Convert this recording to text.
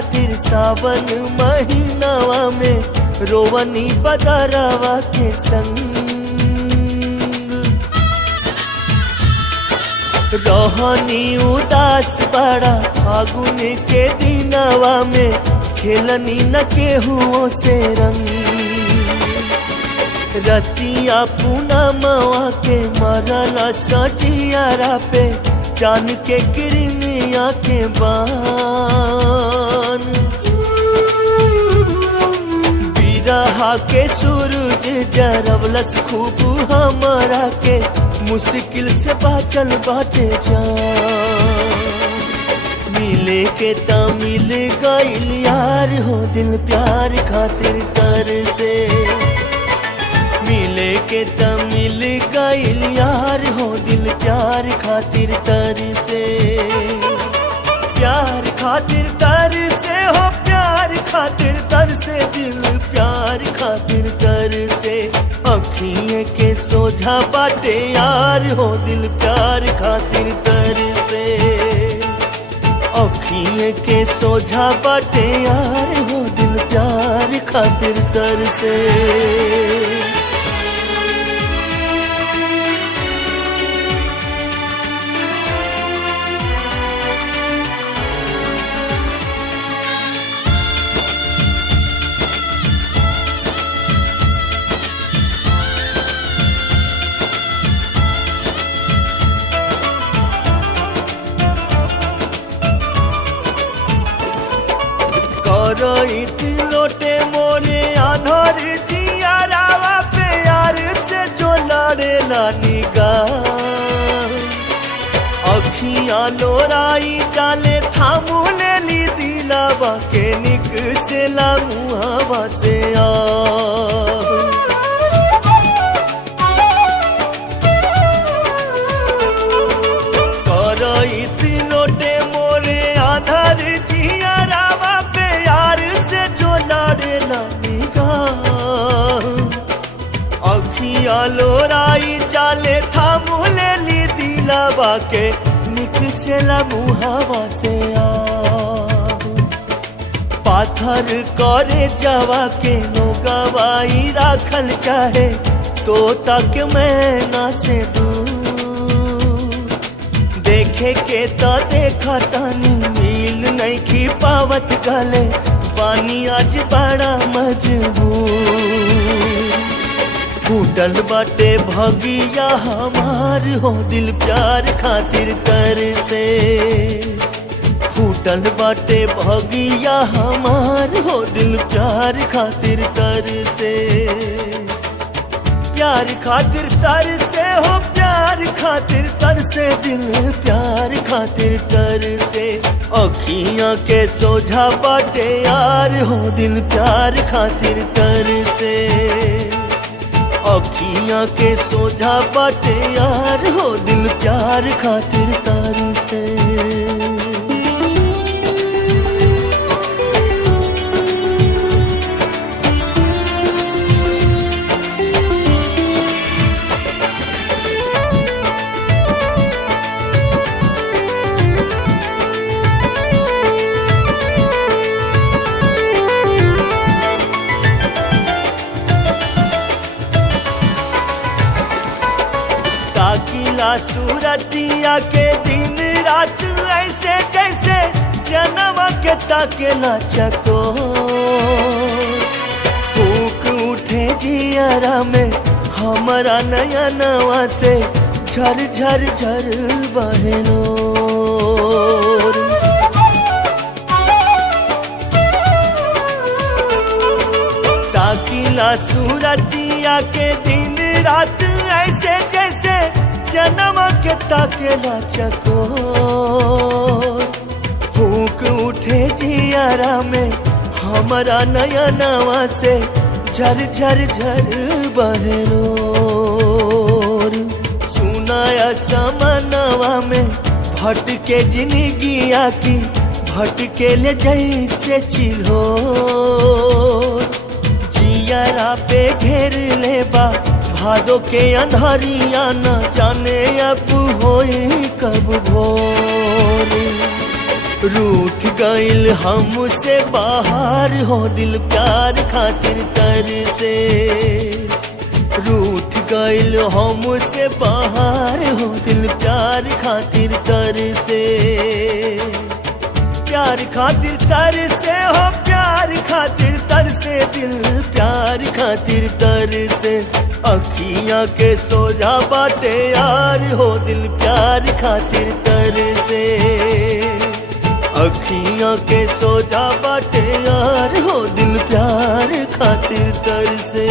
खातिर सावन महीनावा में रोवनी बदरवा के संग रहनी उदास बड़ा फागुन के दिनवा में खेलनी न केहुओं से रंग रतिया पूनमवा के मरल सजियारा पे चान के किरनिया के बान बिरहा के सूरज जरवलस खूब हमरा के मुश्किल से बाचल बाटे जान मिले के ता मिल गइल यार हो दिल प्यार खातिर तर से मिले के ता मिल गइल यार हो दिल प्यार खातिर तर से प्यार खातिर तर से हो प्यार खातिर तर से दिल प्यार खातिर तर से अखिए के सोझा बाटे यार हो दिल प्यार खातिर तर से अखिए के सोझा बाटे यार हो दिल प्यार खातिर तर से रोइत लोटे मोरे आनोर जियारावा पे यार से जो लड़ेला निगाह अखियां लोराई जाले थामू लेली दिलावा के निक से मुहावा से रोइत लोटे मोरे आनोर जियारावा अखिया लोराई जाले थामू लेली दिलावा के निकसेला मुहावा से पाथर करे जावा के नो गवाई राखल चाहे तो तक मैना से दूर देखे के तो देखा तानी मिल नहीं की पावत गले पानी आज बड़ा मजबूर फूटल बाटे भगिया हमार हो दिल प्यार खातिर तर से फूटल बाटे भगिया हमार हो दिल प्यार खातिर तर से प्यार खातिर तर से हो प्यार खातिर तर से दिल प्यार खातिर तर से अखियां के सोझा बाटे यार हो दिल प्यार खातिर तर से अखियां के सोझा बाटे यार हो दिल प्यार खातिर तर से सूरतिया के दिन रात ऐसे जैसे जनवा के ताकेला चको फूक उठे जियारा में हमारा नया नवा से झर झर झर बहनो ताकीला सूरतिया के दिन रात ऐसे जैसे जनवा के ताकेला चको फूक उठे जियारा में हमारा नया नवा से झर झर झर बहनो सुनाया समनवा में भटके जिंदगिया की भटके ले जैसे चिल्हो जियारा पे घेर ले बा भादो के अंधारिया न जाने अब होई कब भोर रूठ गइल हमसे बाहर हो दिल प्यार खातिर तरसे। रूठ गइल हमसे बाहर हो दिल प्यार खातिर तरसे। प्यार खातिर तरसे हो प्यार खातिर तरसे दिल प्यार खातिर तरसे। अखियां के सोजा बाटे यार हो दिल प्यार खातिर तरसे। अखियां के सोजा बाटे यार हो दिल प्यार खातिर तरसे।